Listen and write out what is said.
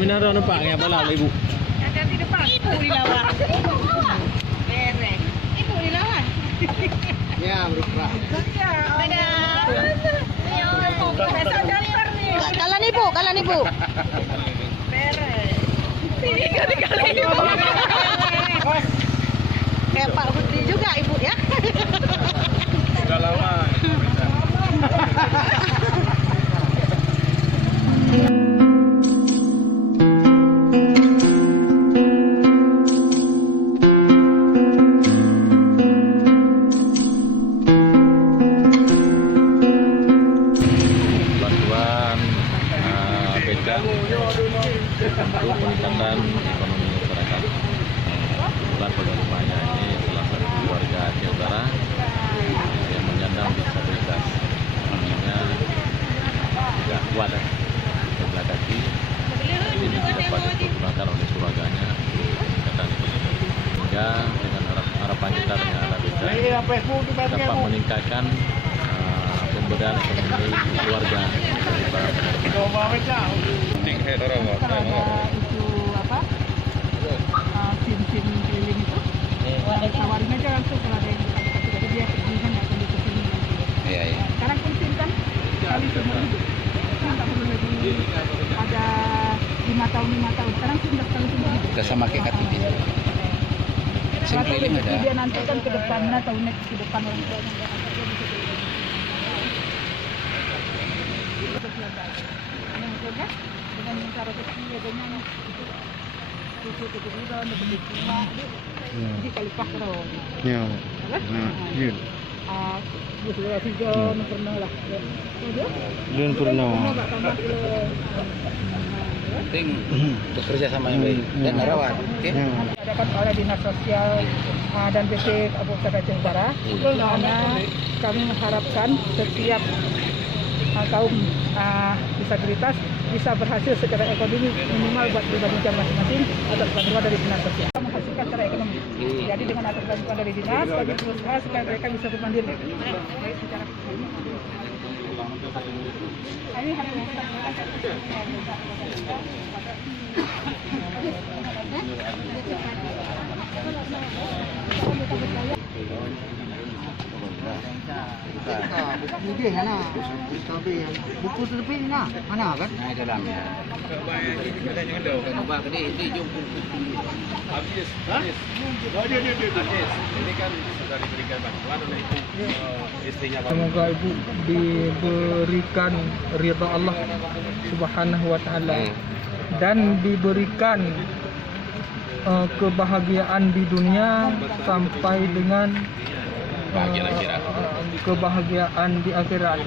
Minaro ano pa, kaya pala ibu. Hati-hati depan. Ibu dilawan. Beres. Ibu dilawan. Ya, berubah. Kalan ibu. Beres. Ini kali ibu. Kayak Pak Budi juga ibu ya. Sudah lama. Untuk meningkatkan ekonomi masyarakat. Kebetulan pada rumahnya ini salah satu keluarga Aceh Utara yang menyandang disabilitas, namanya tidak kuat sebelah kaki. Ini tidak dapat digunakan oleh keluarganya untuk meningkatkan ekonomi. Sehingga dengan harapan kita dengan ada dapat meningkatkan pemberdayaan ekonomi keluarga dari para penerima. Itu apa? SIM keliling itu. Tawarin aja langsung kalau ada yang jadi dia perginya nggak perlu kesini lagi. Iya. Sekarang pun SIM kan sekali seumur hidup. Nggak perlu lagi ada 5 tahun. Sekarang SIM udah sekali seumur hidup. Udah sama kayak KTP. SIM keliling ada. Dia nanti kan ke depannya tahunnya ke depan orang tuanya nggak ada dia bisa beli. Dengan cara kecil adanya itu juga lebih cuma di kali pakro. Ya. Iya. Dia sudah tiga pernah lah. Belum pernah. Penting bekerja sama yang baik dan merawat. Oke. Dapat oleh Dinas Sosial dan BC Kabupaten Aceh Utara. Karena kami mengharapkan setiap kaum disabilitas bisa berhasil secara ekonomi minimal buat pribadi masing-masing atas bantuan dari Dinas Sosial menghasilkan secara ekonomi. Jadi dengan atas bantuan dari dinas bagi berusaha supaya mereka bisa bermandiri. Secara ini Ini mana? Buku tepi mana kan? Nah, dalamnya. Coba gede ini jumpa. Habis. Ini kan sudah diberikan bantuan oleh ibu istrinya. Semoga ibu diberikan ridha Allah Subhanahu wa taala dan diberikan kebahagiaan di dunia sampai dengan kebahagiaan di akhirat.